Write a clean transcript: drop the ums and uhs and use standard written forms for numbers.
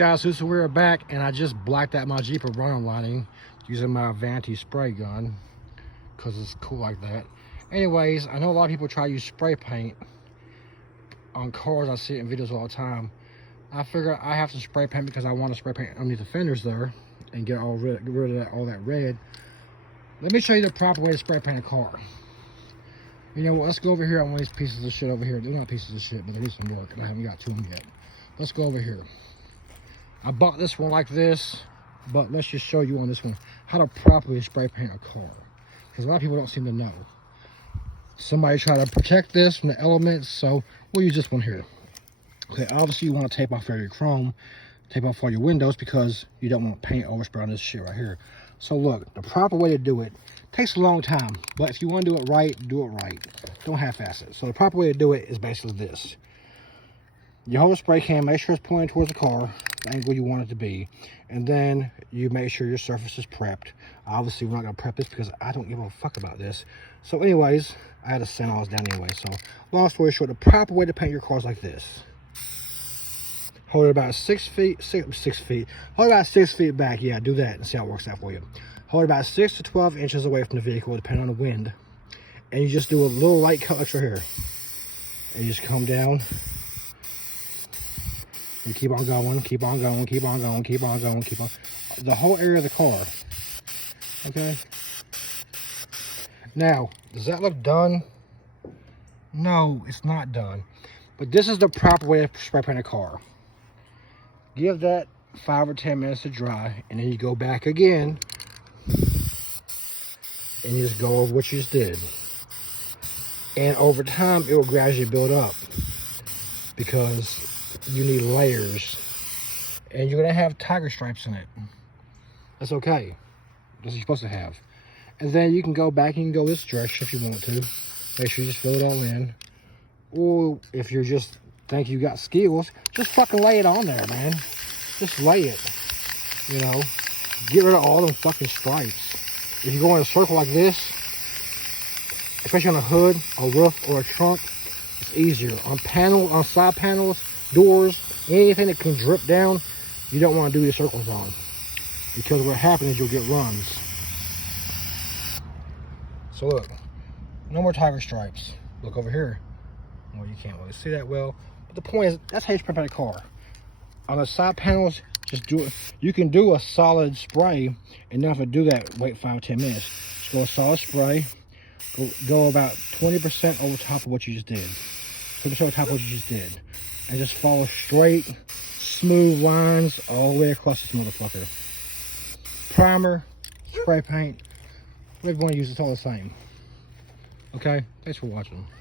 guys, so we're back, and I just blacked out my Jeep runner lining using my Vanty spray gun because it's cool like that. Anyways, I know a lot of people try to use spray paint on cars. I see it in videos all the time. I figure I have to spray paint because I want to spray paint underneath the fenders there and get rid of all that red. Let me show you the proper way to spray paint a car. You know what, let's go over here on one of these pieces of shit over here. They're not pieces of shit, but they need some work, and I haven't got to them yet. Let's go over here. I bought this one like this, but let's just show you on this one how to properly spray paint a car, because a lot of people don't seem to know. Somebody try to protect this from the elements, so we'll use this one here. Okay, obviously you want to tape off all your chrome, tape off all your windows, because you don't want paint overspray on this shit right here. So look, the proper way to do it takes a long time, but if you want to do it right, do it right. Don't half-ass it. So the proper way to do it is basically this. You hold a spray can, make sure it's pointing towards the car, the angle you want it to be, and then you make sure your surface is prepped. Obviously, we're not going to prep this because I don't give a fuck about this. So anyways, I had to sand all this down anyway. So long story short, the proper way to paint your car is like this. Hold it about 6 feet. Hold it about 6 feet back. Yeah, do that and see how it works out for you. Hold it about 6 to 12 inches away from the vehicle, depending on the wind. And you just do a little light cut right here. And you just come down. You keep on going, keep on going, keep on going, keep on going, keep on. The whole area of the car. Okay? Now, does that look done? No, it's not done. But this is the proper way to spray paint a car. Give that 5 or 10 minutes to dry, and then you go back again, and you just go over what you just did. And over time, it will gradually build up, because you need layers, and you're gonna have tiger stripes in it. That's okay. That's what you're supposed to have. And then you can go back and you can go this direction if you want to. Make sure you just fill it all in. Or if you're just think you got skills, just fucking lay it on there, man. Just lay it. You know, get rid of all them fucking stripes. If you go in a circle like this, especially on a hood, a roof, or a trunk, it's easier. On panels, on side panels, doors, anything that can drip down, you don't want to do your circles on, because what happens is you'll get runs. So look, no more tiger stripes. Look over here. Well, you can't really see that well, but the point is, that's how you spray paint a car. On the side panels, just do it. You can do a solid spray and not have to do that, wait 5 or 10 minutes. Just go a solid spray, go about 20% over top of what you just did. 20% over top of what you just did. And just follow straight, smooth lines all the way across this motherfucker. Primer, spray paint, whatever you want to use, it's all the same. Okay, thanks for watching.